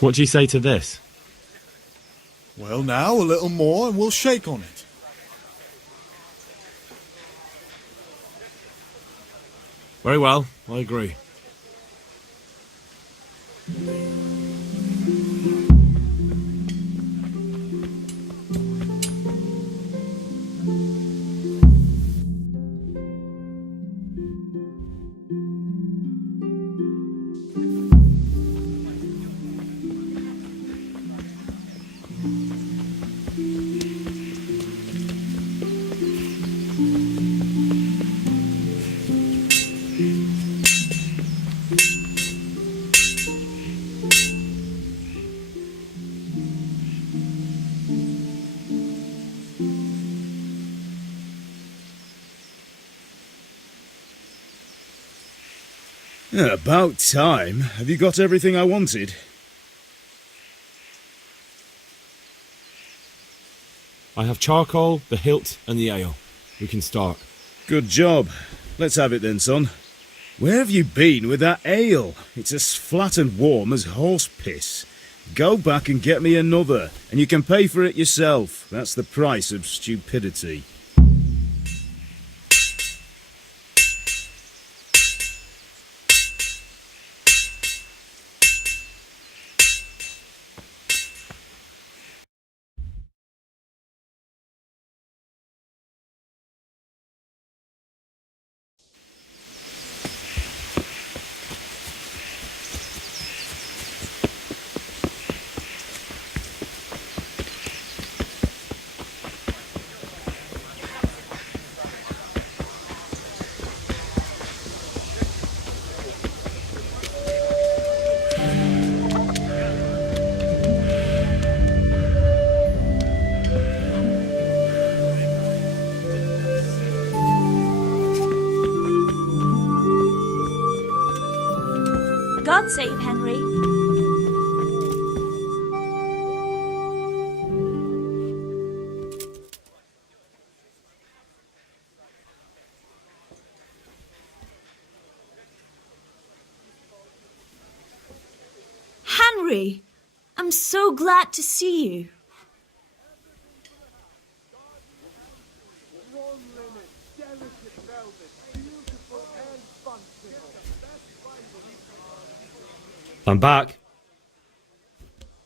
What do you say to this? Well, now, a little more and we'll shake on it. Very well, I agree. Yeah, about time. Have you got everything I wanted? I have charcoal, the hilt, and the ale. We can start. Good job. Let's have it then, son. Where have you been with that ale? It's as flat and warm as horse piss. Go back and get me another, and you can pay for it yourself. That's the price of stupidity. God save Henry. Henry, I'm so glad to see you. I'm back.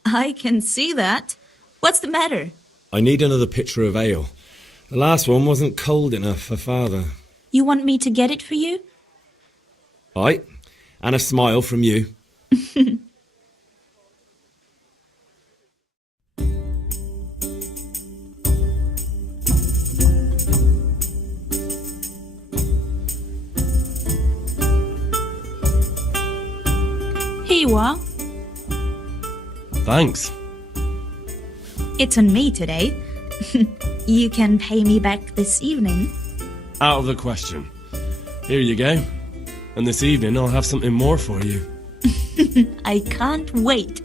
I can see that. What's the matter? I need another pitcher of ale. The last one wasn't cold enough for Father. You want me to get it for you? Aye, and a smile from you. Here you are. Thanks. It's on me today. You can pay me back this evening. Out of the question. Here you go. And this evening I'll have something more for you. I can't wait.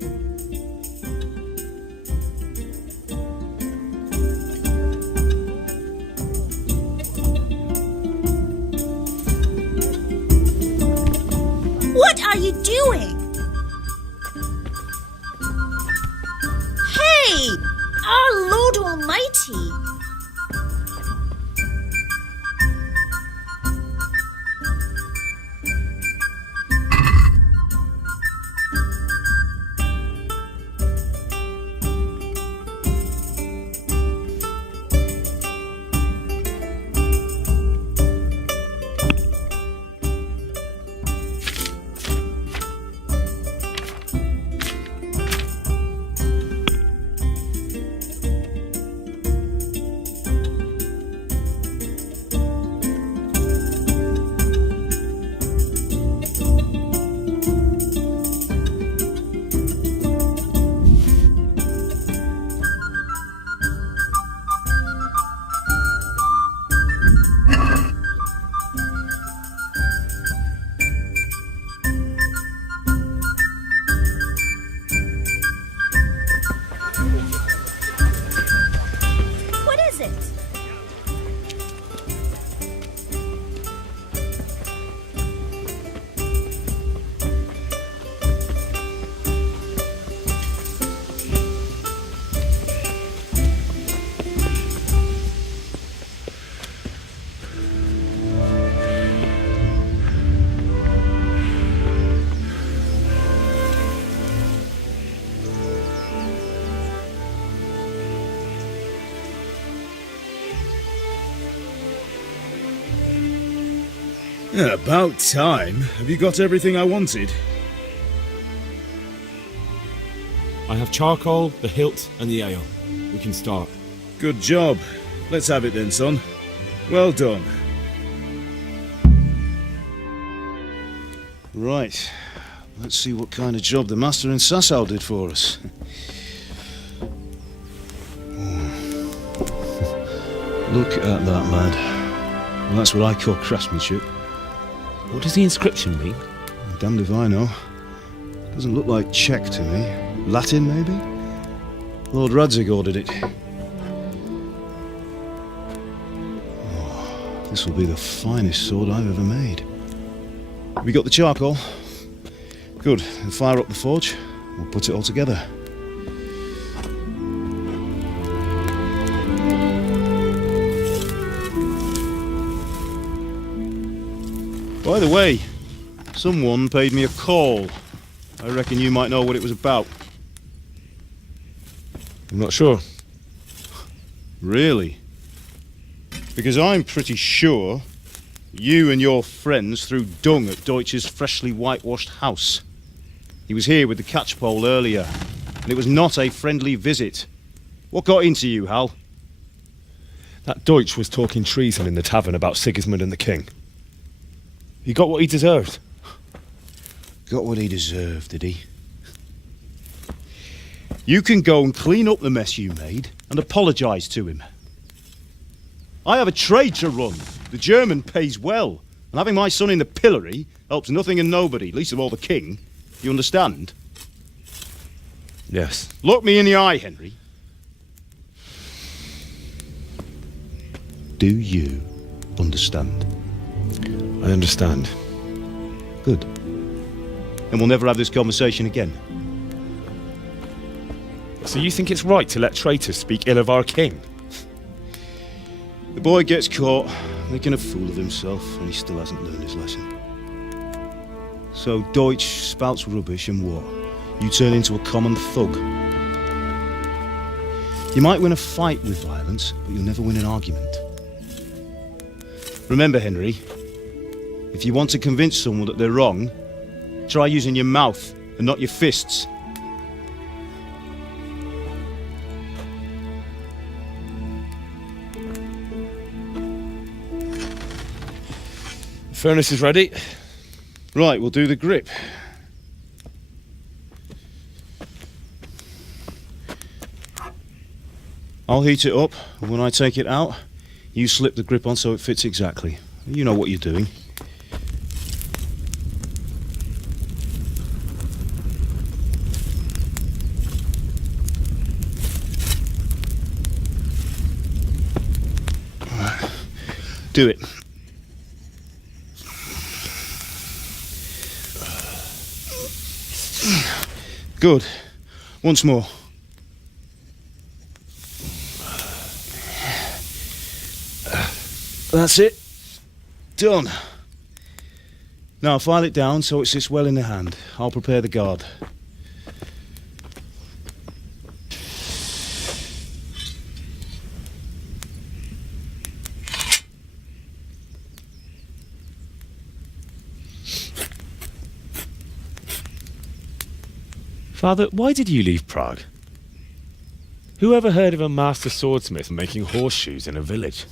What are you doing? Hey! Our Lord Almighty! About time. Have you got everything I wanted? I have charcoal, the hilt, and the ale. We can start. Good job. Let's have it then, son. Well done. Right. Let's see what kind of job the master in Sasau did for us. Look at that, lad. Well, that's what I call craftsmanship. What does the inscription mean? Damned if I know. Doesn't look like Czech to me. Latin, maybe? Lord Radzig ordered it. Oh, this will be the finest sword I've ever made. Have you got the charcoal? Good. Then fire up the forge. We'll put it all together. By the way, someone paid me a call. I reckon you might know what it was about. I'm not sure. Really? Because I'm pretty sure you and your friends threw dung at Deutsch's freshly whitewashed house. He was here with the catchpole earlier, and it was not a friendly visit. What got into you, Hal? That Deutsch was talking treason in the tavern about Sigismund and the king. He got what he deserved. Got what he deserved, did he? You can go and clean up the mess you made and apologise to him. I have a trade to run. The German pays well, and having my son in the pillory helps nothing and nobody, least of all the king. You understand? Yes. Look me in the eye, Henry. Do you understand? I understand. Good. And we'll never have this conversation again. So you think it's right to let traitors speak ill of our king? The boy gets caught making a fool of himself, and he still hasn't learned his lesson. So Deutsch spouts rubbish, and what? You turn into a common thug. You might win a fight with violence, but you'll never win an argument. Remember, Henry, if you want to convince someone that they're wrong, try using your mouth and not your fists. The furnace is ready. Right, we'll do the grip. I'll heat it up, and when I take it out, you slip the grip on so it fits exactly. You know what you're doing. Do it. Good. Once more. That's it. Done. Now file it down so it sits well in the hand. I'll prepare the guard. Father, why did you leave Prague? Who ever heard of a master swordsmith making horseshoes in a village?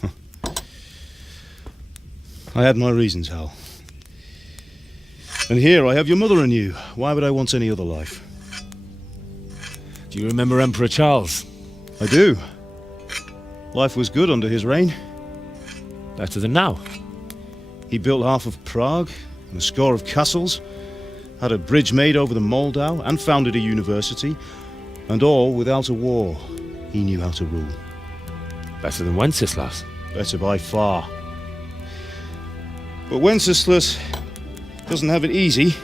I had my reasons, Hal. And here I have your mother and you. Why would I want any other life? Do you remember Emperor Charles? I do. Life was good under his reign. Better than now. He built half of Prague and a score of castles, had a bridge made over the Moldau, and founded a university, and all without a war. He knew how to rule. Better than Wenceslas. Better by far. But Wenceslas doesn't have it easy.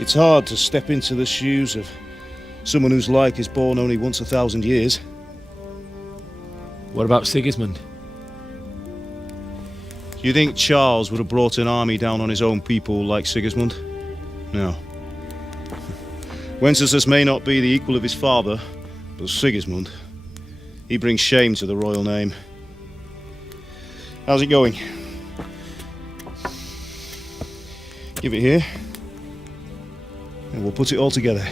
It's hard to step into the shoes of someone whose like is born only once 1,000 years. What about Sigismund? Do you think Charles would have brought an army down on his own people like Sigismund? No. Wenceslas may not be the equal of his father, but Sigismund, he brings shame to the royal name. How's it going? Give it here. And we'll put it all together.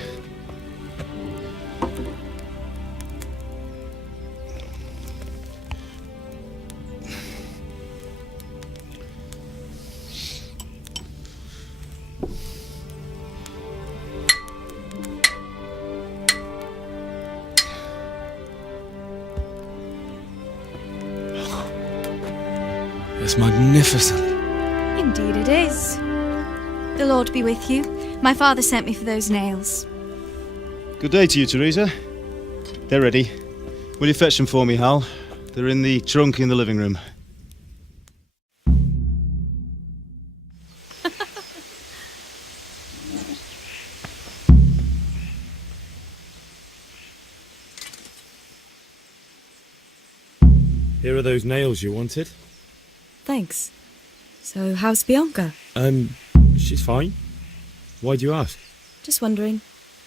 It's magnificent. Indeed it is. The Lord be with you. My father sent me for those nails. Good day to you, Teresa. They're ready. Will you fetch them for me, Hal? They're in the trunk in the living room. Here are those nails you wanted. Thanks. So, how's Bianca? She's fine. Why do you ask? Just wondering,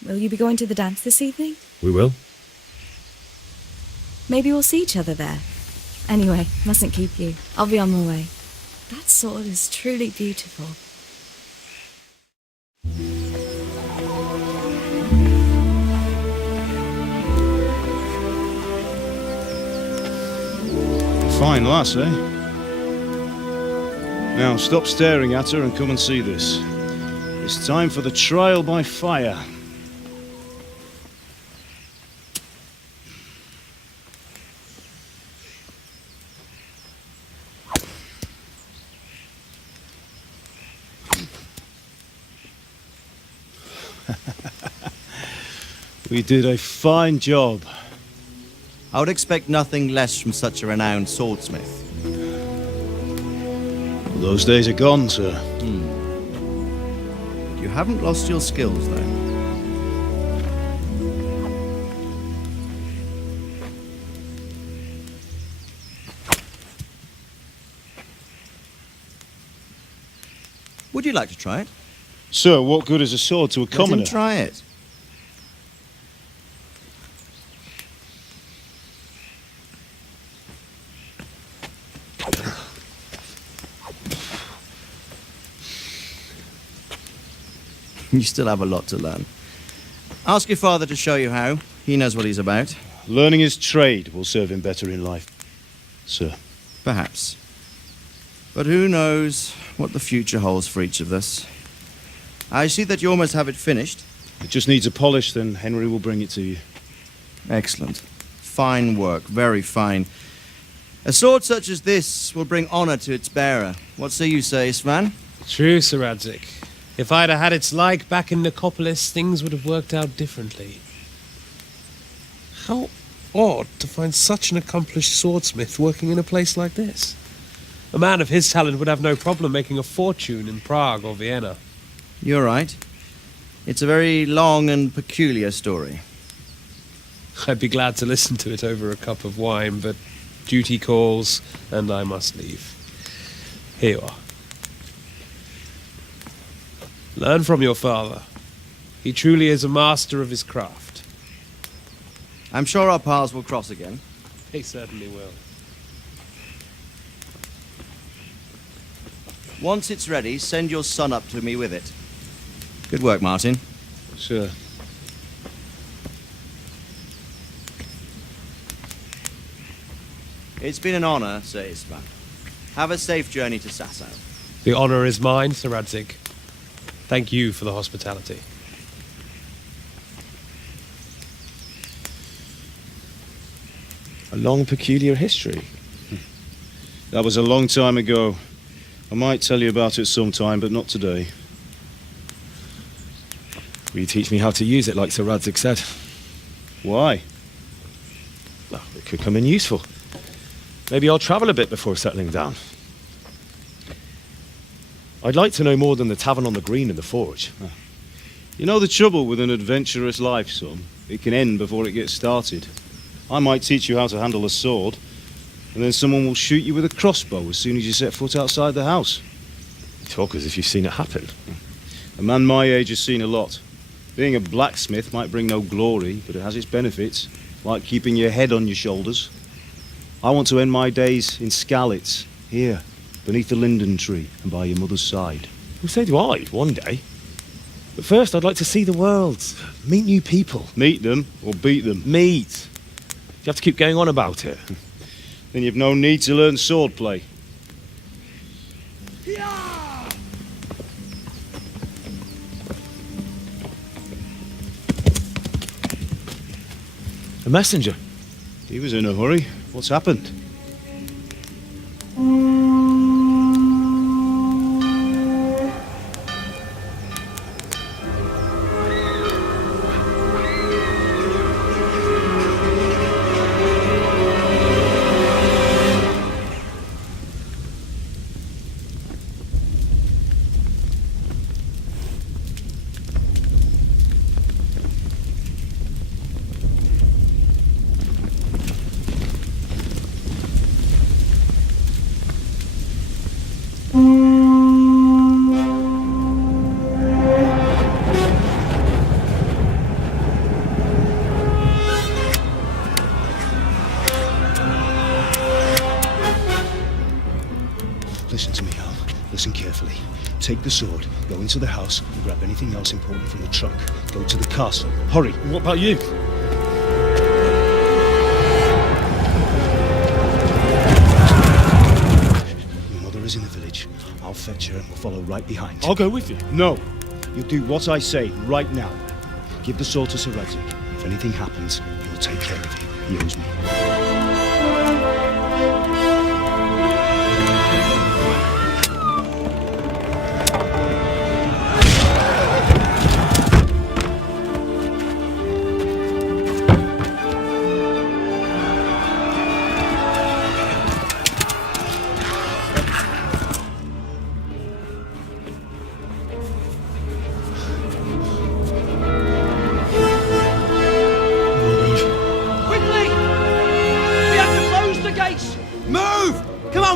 will you be going to the dance this evening? We will. Maybe we'll see each other there. Anyway, mustn't keep you. I'll be on my way. That sword is truly beautiful. Fine lass, eh? Now stop staring at her and come and see this. It's time for the trial by fire. We did a fine job. I would expect nothing less from such a renowned swordsmith. Those days are gone, sir. You haven't lost your skills, though. Would you like to try it? Sir, what good is a sword to a Let commoner? him try it. You still have a lot to learn. Ask your father to show you how. He knows what he's about. Learning his trade will serve him better in life, sir. Perhaps. But who knows what the future holds for each of us. I see that you almost have it finished. It just needs a polish, then Henry will bring it to you. Excellent. Fine work, very fine. A sword such as this will bring honor to its bearer. What say you, Svan? True, Sir Radzig. If I'd have had its like back in Nicopolis, things would have worked out differently. How odd to find such an accomplished swordsmith working in a place like this. A man of his talent would have no problem making a fortune in Prague or Vienna. You're right. It's a very long and peculiar story. I'd be glad to listen to it over a cup of wine, but duty calls, and I must leave. Here you are. Learn from your father. He truly is a master of his craft. I'm sure our paths will cross again. He certainly will. Once it's ready, send your son up to me with it. Good work, Martin. Sir. It's been an honor, Sir Istvan. Have a safe journey to Sasau. The honor is mine, Sir Radzig. Thank you for the hospitality. A long, peculiar history. That was a long time ago. I might tell you about it sometime, but not today. Will you teach me how to use it, like Sir Radzig said? Why? Well, it could come in useful. Maybe I'll travel a bit before settling down. I'd like to know more than the tavern on the green and the forge. You know the trouble with an adventurous life, son? It can end before it gets started. I might teach you how to handle a sword, and then someone will shoot you with a crossbow as soon as you set foot outside the house. You talk as if you've seen it happen. A man my age has seen a lot. Being a blacksmith might bring no glory, but it has its benefits, like keeping your head on your shoulders. I want to end my days in Skalitz, here, beneath the linden tree and by your mother's side. Well, so do I, one day. But first, I'd like to see the world, meet new people. Meet them or beat them. Meet. You have to keep going on about it. Then you've no need to learn swordplay. A messenger. He was in a hurry. What's happened? Listen to me, Hal. Listen carefully. Take the sword, go into the house, and grab anything else important from the trunk. Go to the castle. Hurry! What about you? Your mother is in the village. I'll fetch her and we'll follow right behind. I'll go with you. No! You'll do what I say right now. Give the sword to Sir Isaac. If anything happens, he'll take care of you. He owes me.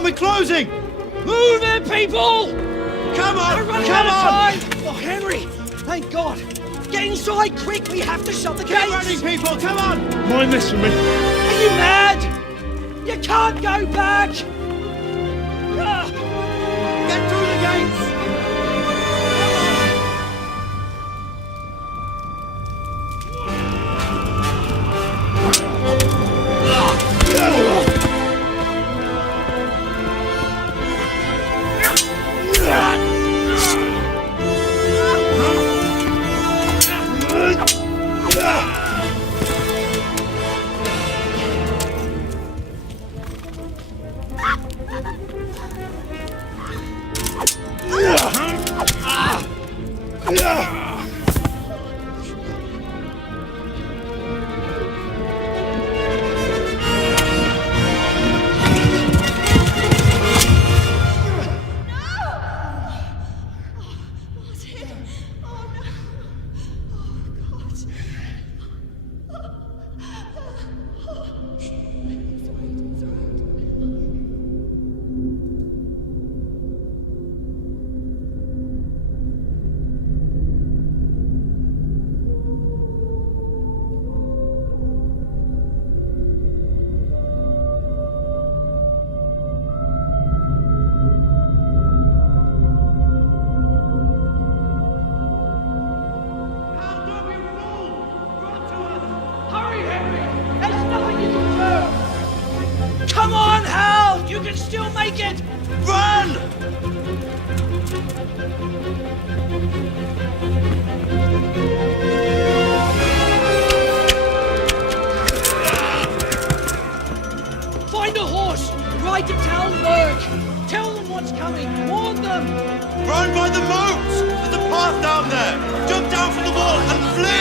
We're closing! Move it, people! Come on! We're running Come out of on! time! Oh, Henry! Thank God! Get inside, quick! We have to shut the gates! Get running, people! Come on! Mind this for me. Are you mad? You can't go back! Ah. Get through the gates! Come on, Hal! You can still make it! Run! Find a horse! Ride to Talmberg! Tell them what's coming! Warn them! Run by the moat! There's a path down there! Jump down from the wall and flee!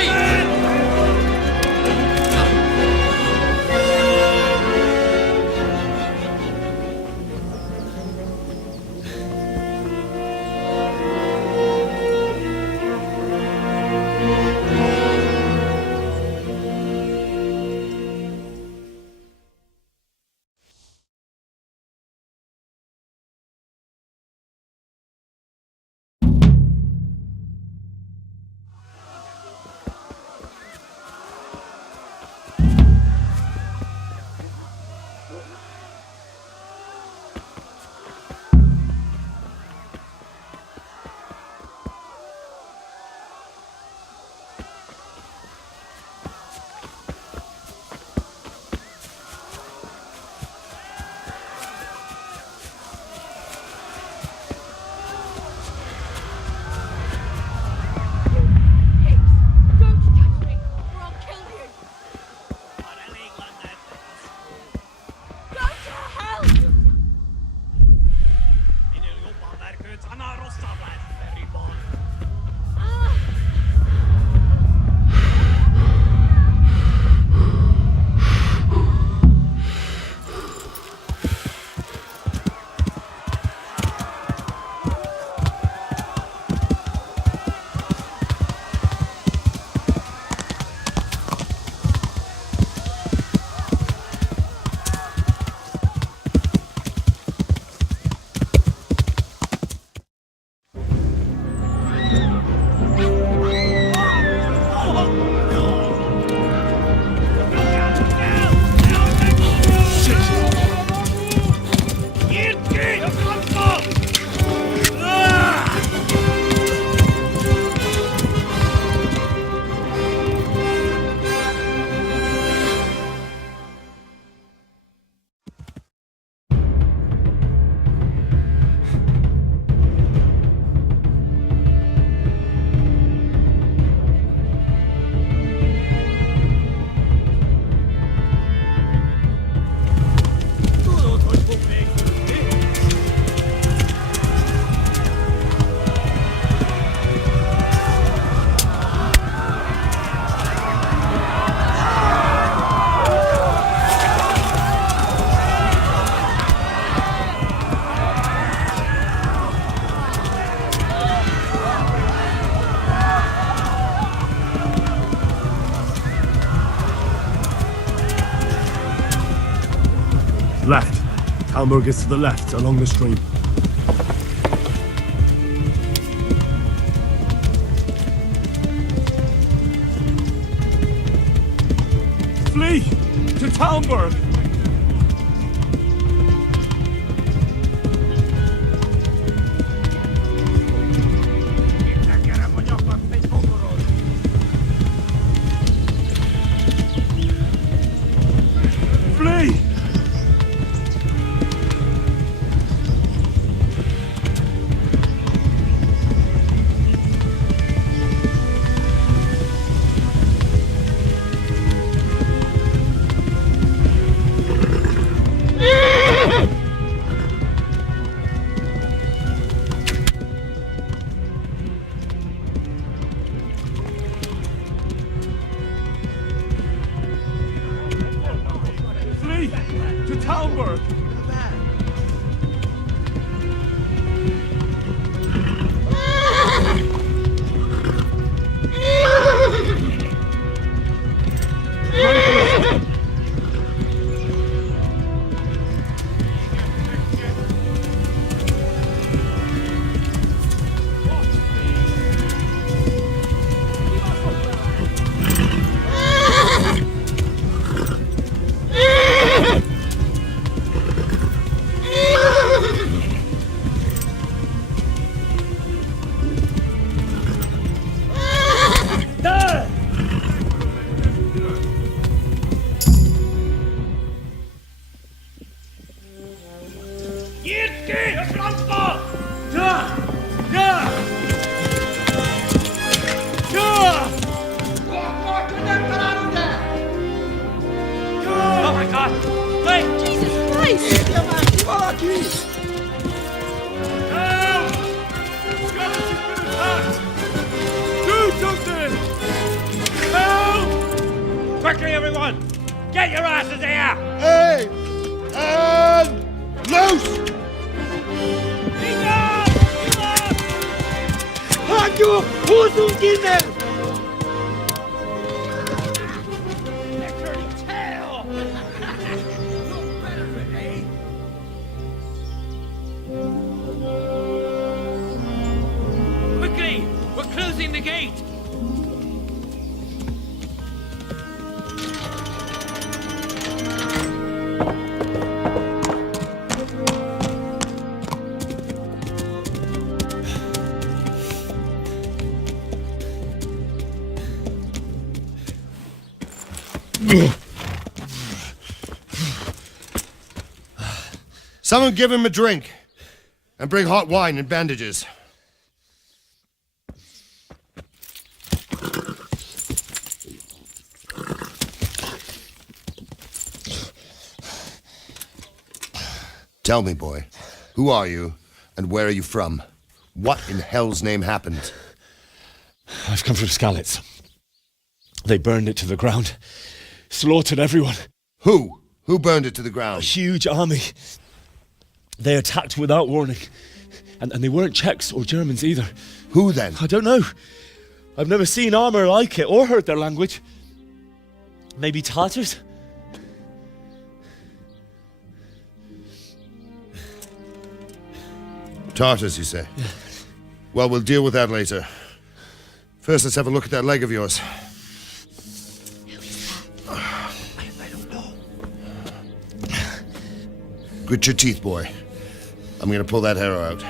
Left. Talmberg is to the left, along the stream. Flee! To Talmberg! Flee! Flee! To Talmberg! Oh my God! Wait! Jesus Christ! Do something! Help! Quickly, everyone! Get your asses here! Hey! And loose! Quickly! We're closing the gate! Someone give him a drink. And bring hot wine and bandages. Tell me, boy, who are you and where are you from? What in hell's name happened? I've come from Skalitz. They burned it to the ground. Slaughtered everyone. Who? Who burned it to the A ground? huge army. They attacked without warning. And they weren't Czechs or Germans either. Who then? I don't know. I've never seen armor like it or heard their language. Maybe Tatars? Tartars, you say? Yeah. Well, we'll deal with that later. First, let's have a look at that leg of yours. I don't know. Grit your teeth, boy. I'm gonna pull that arrow out.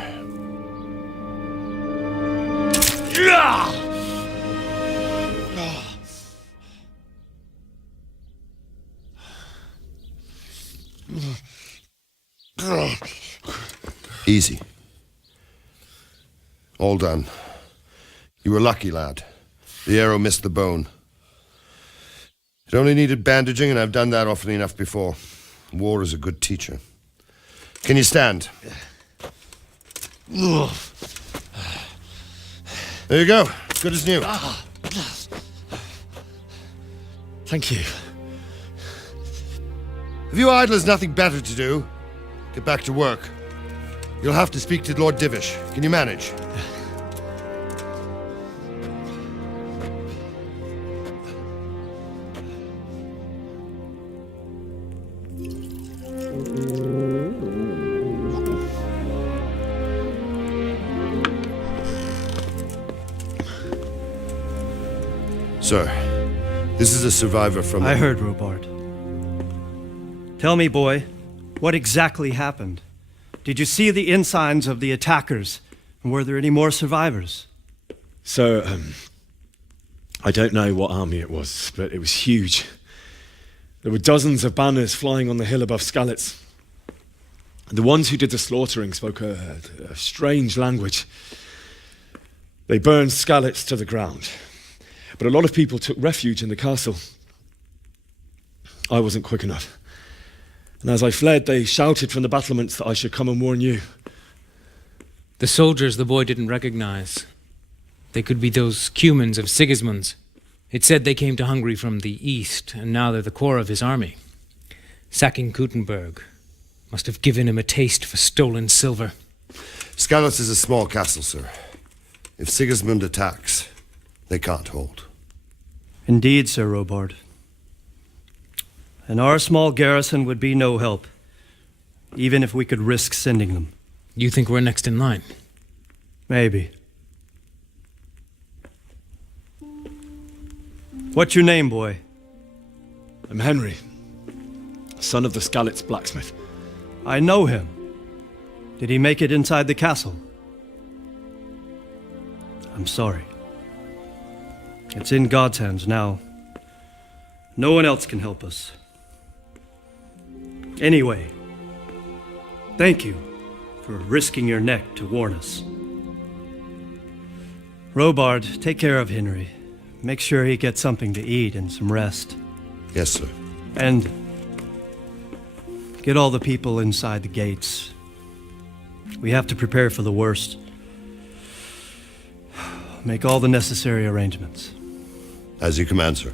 Easy. All done. You were lucky, lad. The arrow missed the bone. It only needed bandaging, and I've done that often enough before. War is a good teacher. Can you stand? There you go. Good as new. Thank you. If you idlers nothing better to do, get back to work. You'll have to speak to Lord Divish. Can you manage? Sir, this is a survivor from... I heard, Robard. Tell me, boy, what exactly happened? Did you see the ensigns of the attackers? And were there any more survivors? So, I don't know what army it was, but it was huge. There were dozens of banners flying on the hill above Skalitz. The ones who did the slaughtering spoke a strange language. They burned Skalitz to the ground. But a lot of people took refuge in the castle. I wasn't quick enough. And as I fled, they shouted from the battlements that I should come and warn you. The soldiers the boy didn't recognize. They could be those Cumans of Sigismund's. It said they came to Hungary from the east, and now they're the core of his army. Sacking Gutenberg must have given him a taste for stolen silver. Skalitz is a small castle, sir. If Sigismund attacks, they can't hold. Indeed, Sir Robard. And our small garrison would be no help, even if we could risk sending them. You think we're next in line? Maybe. What's your name, boy? I'm Henry, son of the Skalitz blacksmith. I know him. Did he make it inside the castle? I'm sorry. It's in God's hands now. No one else can help us. Anyway, thank you for risking your neck to warn us. Robard, take care of Henry. Make sure he gets something to eat and some rest. Yes, sir. And get all the people inside the gates. We have to prepare for the worst. Make all the necessary arrangements. As you command, sir.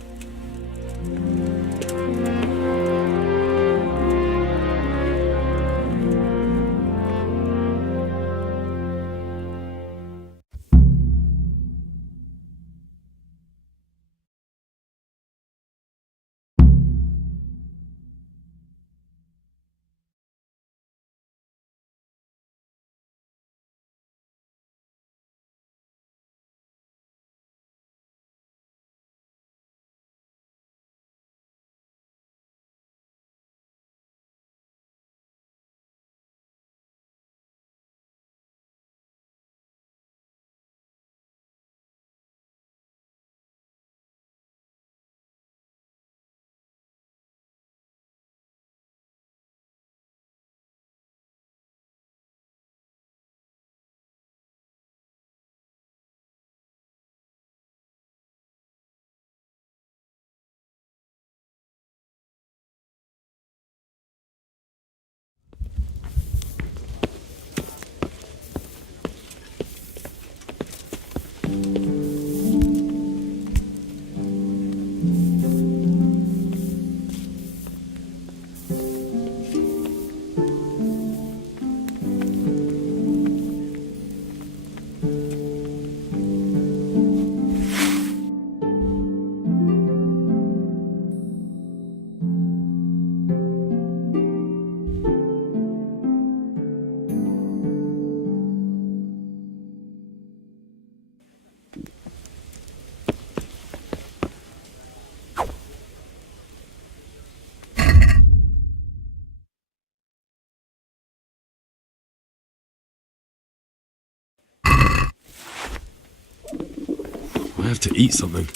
I have to eat something.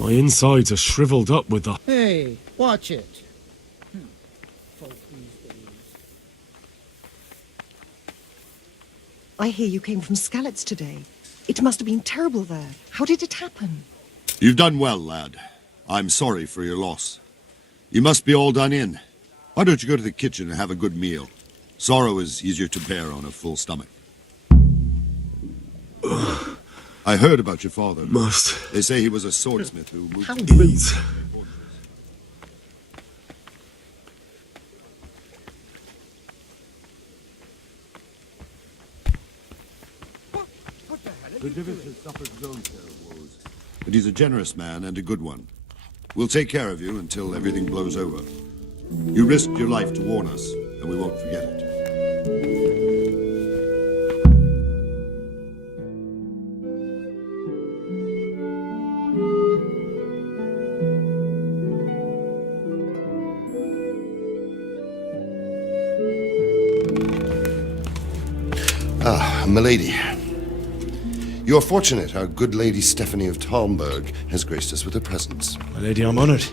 My insides are shriveled up with the... Hey, watch it. I hear you came from Skalitz today. It must have been terrible there. How did it happen? You've done well, lad. I'm sorry for your loss. You must be all done in. Why don't you go to the kitchen and have a good meal? Sorrow is easier to bear on a full stomach. I heard about your father. They say he was a swordsmith who moved... Eat. The Divis has suffered his own share of woes, but he's a generous man and a good one. We'll take care of you until everything blows over. You risked your life to warn us, and we won't forget it. Ah, milady. You are fortunate. Our good lady Stephanie of Talmberg has graced us with her presence. My lady, I'm honored.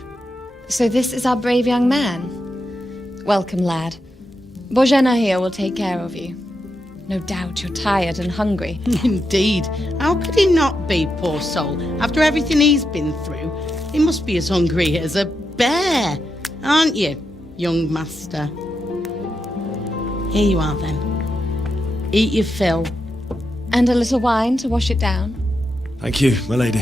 So this is our brave young man. Welcome, lad. Bojena here will take care of you. No doubt you're tired and hungry. Indeed. How could he not be, poor soul? After everything he's been through, he must be as hungry as a bear, aren't you, young master? Here you are, then. Eat your fill. And a little wine to wash it down. Thank you, my lady.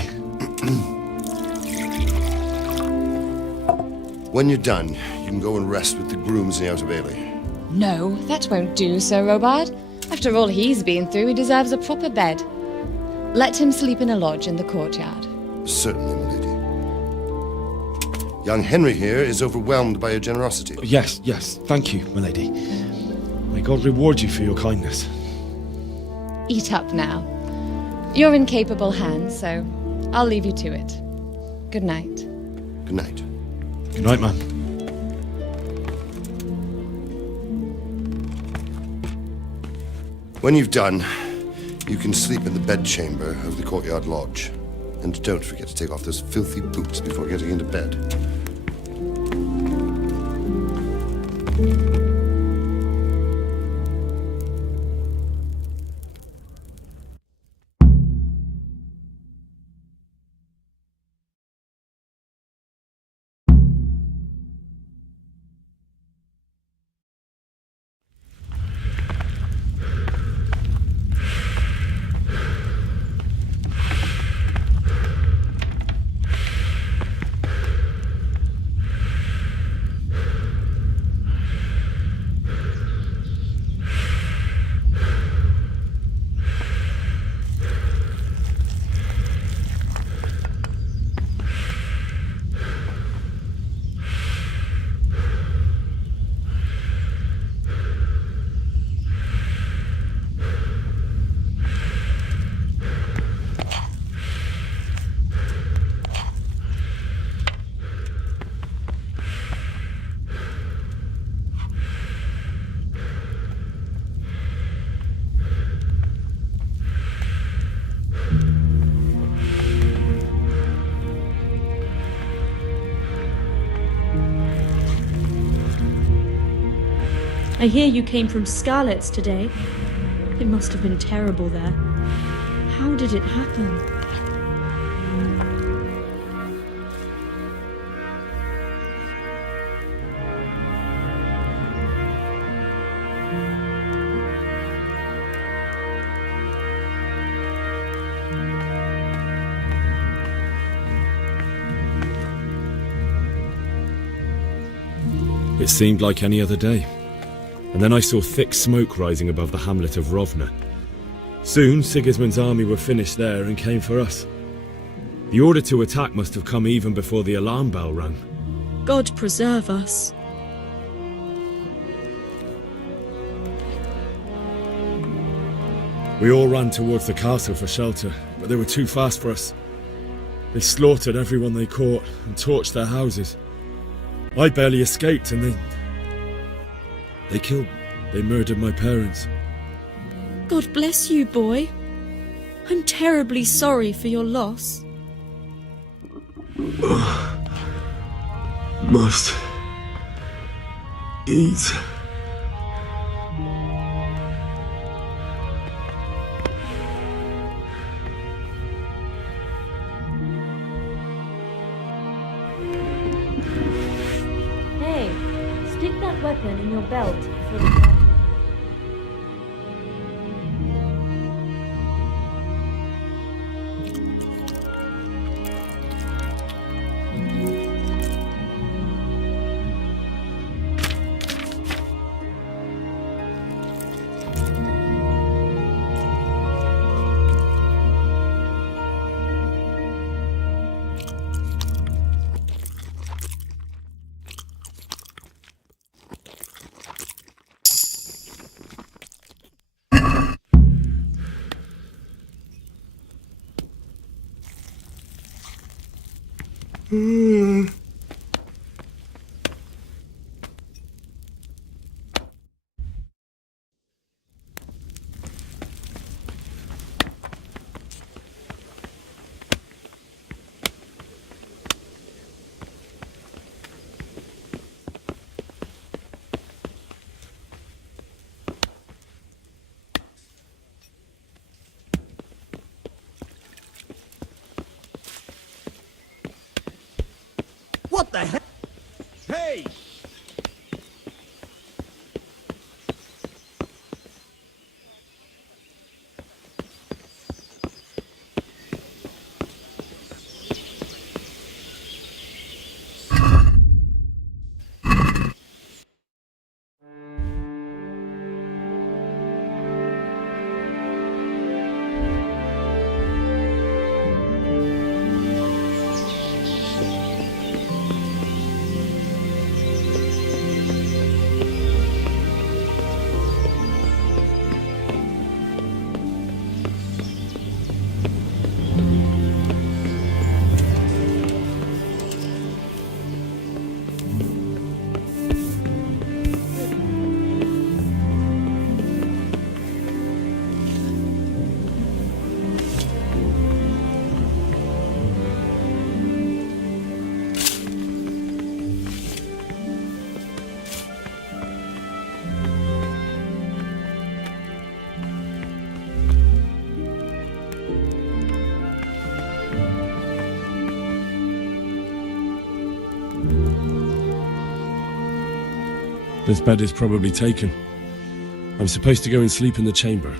When you're done, you can go and rest with the grooms in the Outer Bailey. No, that won't do, Sir Robard. After all he's been through, he deserves a proper bed. Let him sleep in a lodge in the courtyard. Certainly, my lady. Young Henry here is overwhelmed by your generosity. Yes, thank you, my lady. May God reward you for your kindness. Eat up now. You're in capable hands, so I'll leave you to it. Good night. Good night. Good night, man. When you've done, you can sleep in the bedchamber of the courtyard lodge. And don't forget to take off those filthy boots before getting into bed. I hear you came from Scarlet's today. It must have been terrible there. How did it happen? It seemed like any other day. And then I saw thick smoke rising above the hamlet of Rovna. Soon, Sigismund's army were finished there and came for us. The order to attack must have come even before the alarm bell rang. God preserve us. We all ran towards the castle for shelter, but they were too fast for us. They slaughtered everyone they caught and torched their houses. I barely escaped, and they murdered my parents. God bless you, boy. I'm terribly sorry for your loss. Must eat. Hey, stick that weapon in your belt before the... away! This bed is probably taken. I'm supposed to go and sleep in the chamber.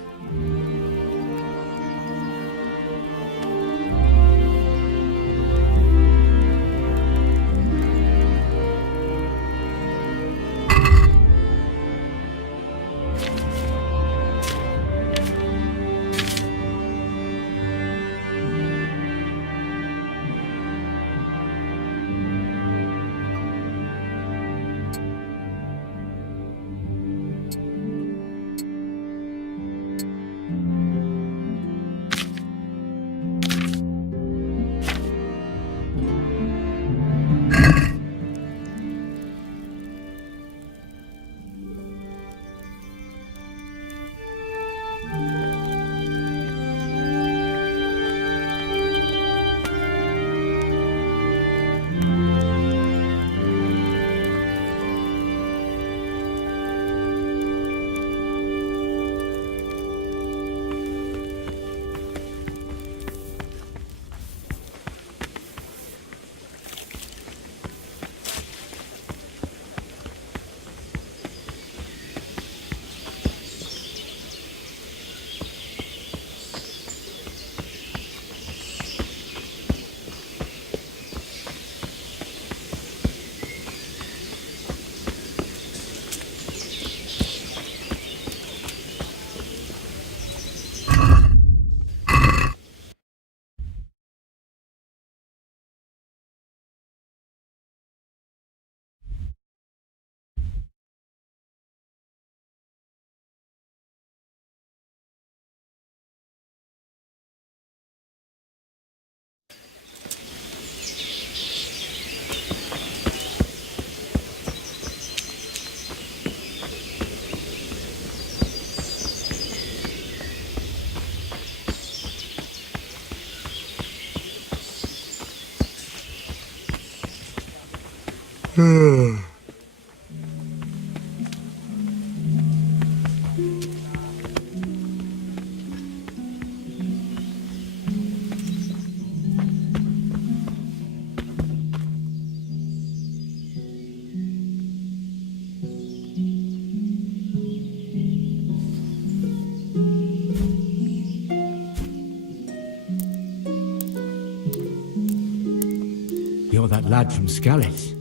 You're that lad from Skalitz.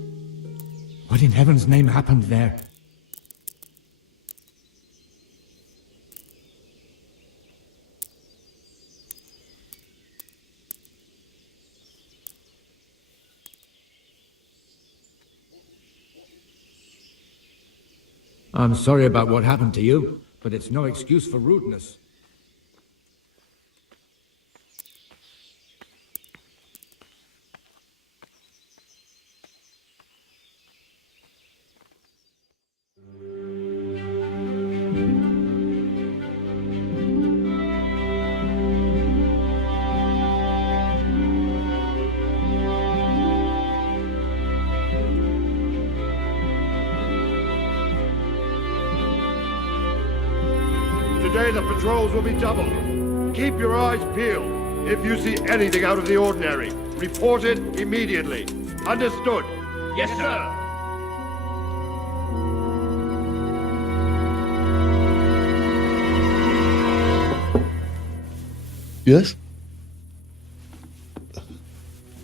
What in heaven's name happened there? I'm sorry about what happened to you, but it's no excuse for rudeness. Today the patrols will be doubled. Keep your eyes peeled. If you see anything out of the ordinary, report it immediately. Understood? Yes, sir. Yes?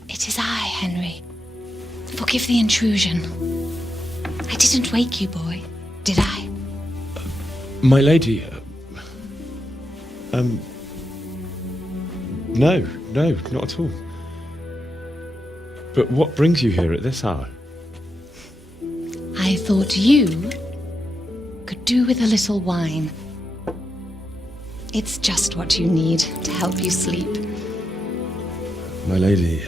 It is I, Henry. Forgive the intrusion. I didn't wake you, boy, did I? My lady, no, not at all. But what brings you here at this hour? I thought you could do with a little wine. It's just what you need to help you sleep. My lady,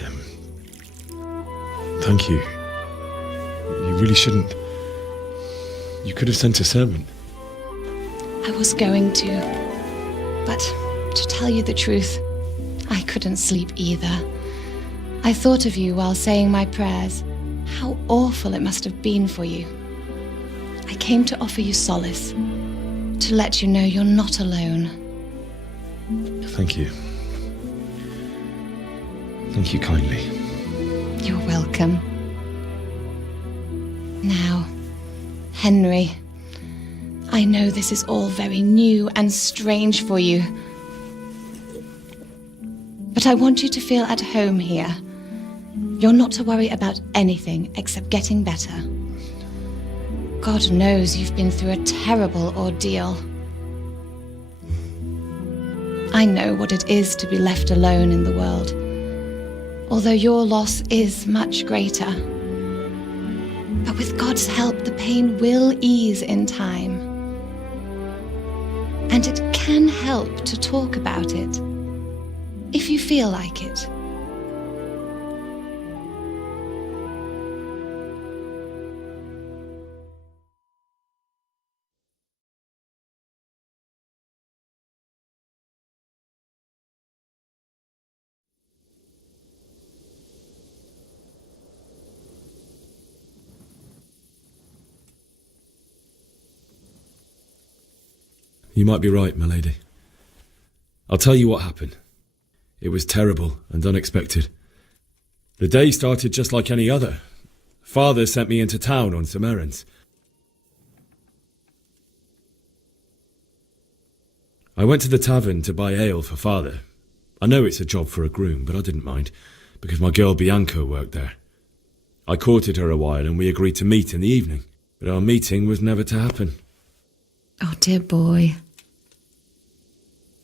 thank you. You really shouldn't. You could have sent a servant. I was going to, but to tell you the truth, I couldn't sleep either. I thought of you while saying my prayers. How awful it must have been for you. I came to offer you solace, to let you know you're not alone. Thank you. Thank you kindly. You're welcome. Now, Henry, I know this is all very new and strange for you, but I want you to feel at home here. You're not to worry about anything except getting better. God knows you've been through a terrible ordeal. I know what it is to be left alone in the world, although your loss is much greater. But with God's help, the pain will ease in time. And it can help to talk about it, if you feel like it. You might be right, my lady. I'll tell you what happened. It was terrible and unexpected. The day started just like any other. Father sent me into town on some errands. I went to the tavern to buy ale for Father. I know it's a job for a groom, but I didn't mind, because my girl Bianca worked there. I courted her a while and we agreed to meet in the evening, but our meeting was never to happen. Oh, dear boy.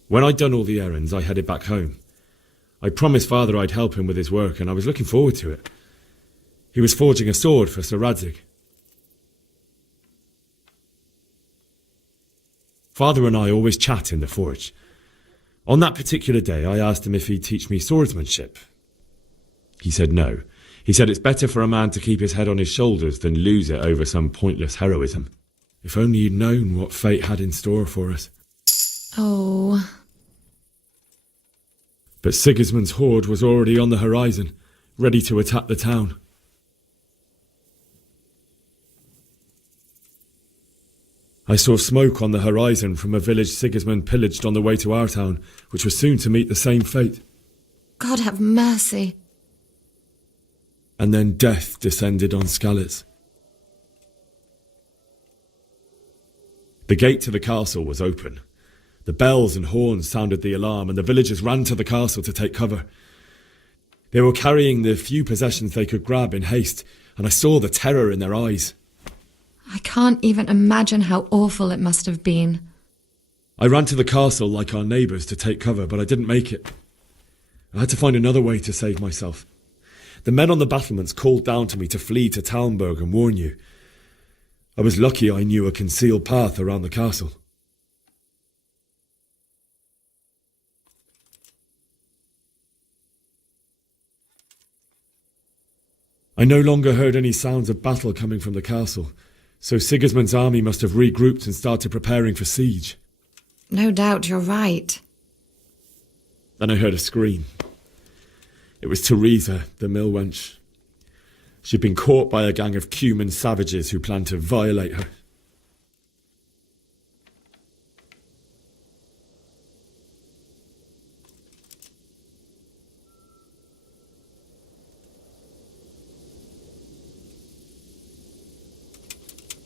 When I'd done all the errands, I headed back home. I promised Father I'd help him with his work, and I was looking forward to it. He was forging a sword for Sir Radzig. Father and I always chat in the forge. On that particular day, I asked him if he'd teach me swordsmanship. He said no. He said it's better for a man to keep his head on his shoulders than lose it over some pointless heroism. If only you'd known what fate had in store for us. Oh. But Sigismund's horde was already on the horizon, ready to attack the town. I saw smoke on the horizon from a village Sigismund pillaged on the way to our town, which was soon to meet the same fate. God have mercy. And then death descended on Skalitz. The gate to the castle was open. The bells and horns sounded the alarm, and the villagers ran to the castle to take cover. They were carrying the few possessions they could grab in haste, and I saw the terror in their eyes. I can't even imagine how awful it must have been. I ran to the castle like our neighbours to take cover, but I didn't make it. I had to find another way to save myself. The men on the battlements called down to me to flee to Talmberg and warn you. I was lucky I knew a concealed path around the castle. I no longer heard any sounds of battle coming from the castle, so Sigismund's army must have regrouped and started preparing for siege. No doubt you're right. Then I heard a scream. It was Teresa, the mill wench. She'd been caught by a gang of Cuman savages who planned to violate her.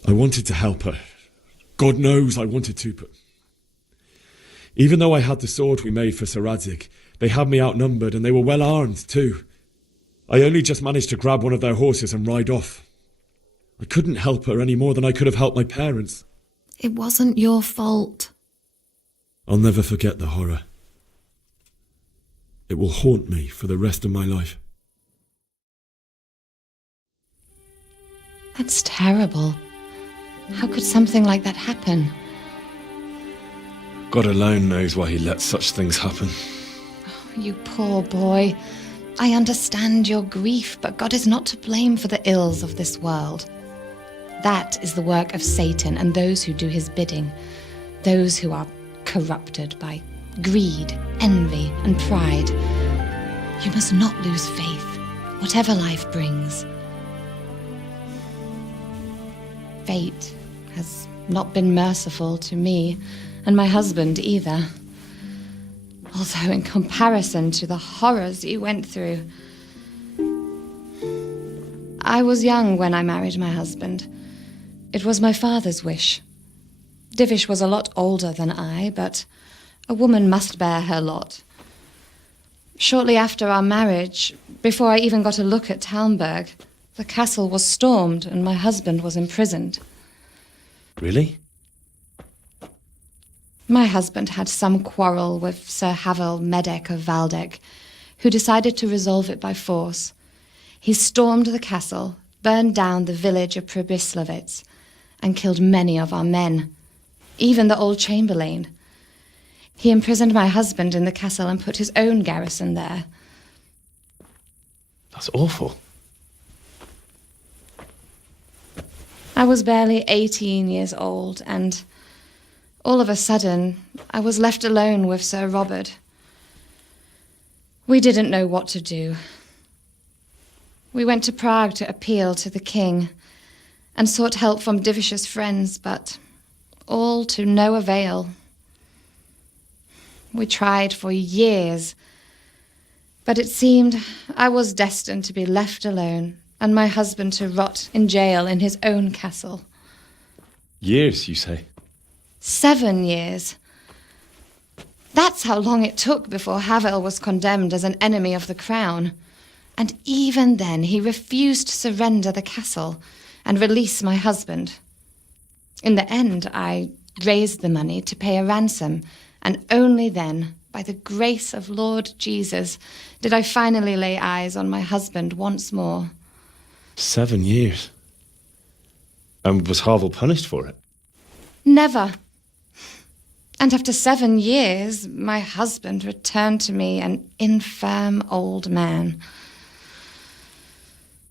I wanted to help her. God knows I wanted to, but Even though I had the sword we made for Sir Radzig, they had me outnumbered and they were well armed too. I only just managed to grab one of their horses and ride off. I couldn't help her any more than I could have helped my parents. It wasn't your fault. I'll never forget the horror. It will haunt me for the rest of my life. That's terrible. How could something like that happen? God alone knows why he lets such things happen. You poor boy. I understand your grief, but God is not to blame for the ills of this world. That is the work of Satan and those who do his bidding, those who are corrupted by greed, envy, and pride. You must not lose faith, whatever life brings. Fate has not been merciful to me, and my husband either. Although in comparison to the horrors you went through. I was young when I married my husband. It was my father's wish. Divish was a lot older than I, but a woman must bear her lot. Shortly after our marriage, before I even got a look at Talmberg, the castle was stormed and my husband was imprisoned. Really? My husband had some quarrel with Sir Havel Medek of Valdek, who decided to resolve it by force. He stormed the castle, burned down the village of Pribyslavitz, and killed many of our men, even the old chamberlain. He imprisoned my husband in the castle and put his own garrison there. That's awful. I was barely 18 years old, and all of a sudden, I was left alone with Sir Robert. We didn't know what to do. We went to Prague to appeal to the king and sought help from Divish's friends, but all to no avail. We tried for years, but it seemed I was destined to be left alone and my husband to rot in jail in his own castle. Years, you say? 7 years. That's how long it took before Havel was condemned as an enemy of the crown. And even then he refused to surrender the castle and release my husband. In the end, I raised the money to pay a ransom, and only then, by the grace of Lord Jesus, did I finally lay eyes on my husband once more. 7 years? And was Havel punished for it? Never. And after 7 years, my husband returned to me an infirm old man.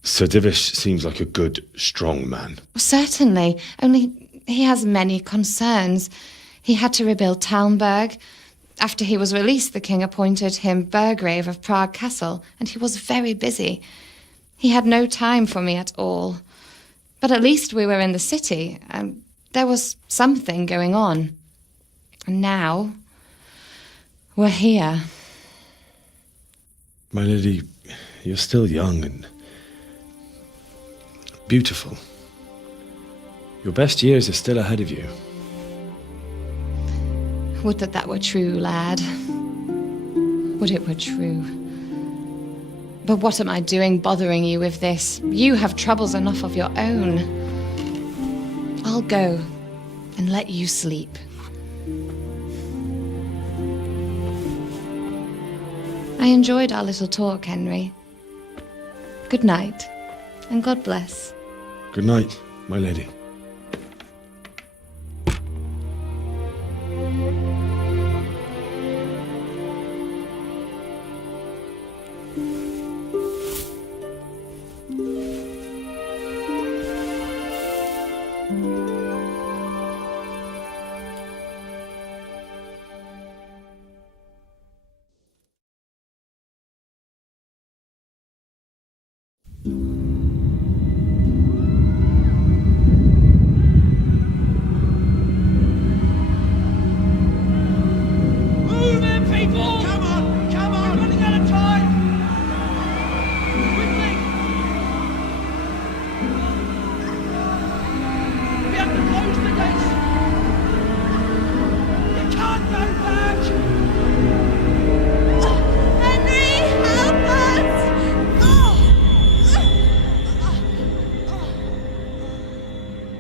Sir Divish seems like a good, strong man. Certainly, only he has many concerns. He had to rebuild Talmberg. After he was released, the king appointed him Burgrave of Prague Castle, and he was very busy. He had no time for me at all. But at least we were in the city, and there was something going on. And now, we're here. My lady, you're still young and beautiful. Your best years are still ahead of you. Would that were true, lad. Would it were true. But what am I doing bothering you with this? You have troubles enough of your own. I'll go and let you sleep. I enjoyed our little talk, Henry. Good night, and God bless. Good night, my lady.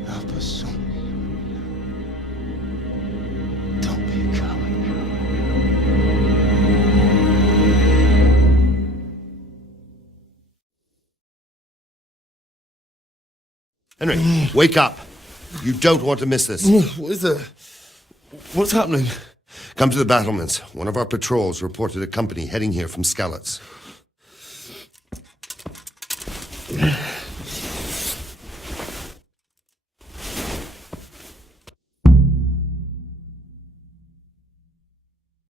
Help us, son. Don't be a coward. Henry, wake up. You don't want to miss this. What is it? What's happening? Come to the battlements. One of our patrols reported a company heading here from Skalitz.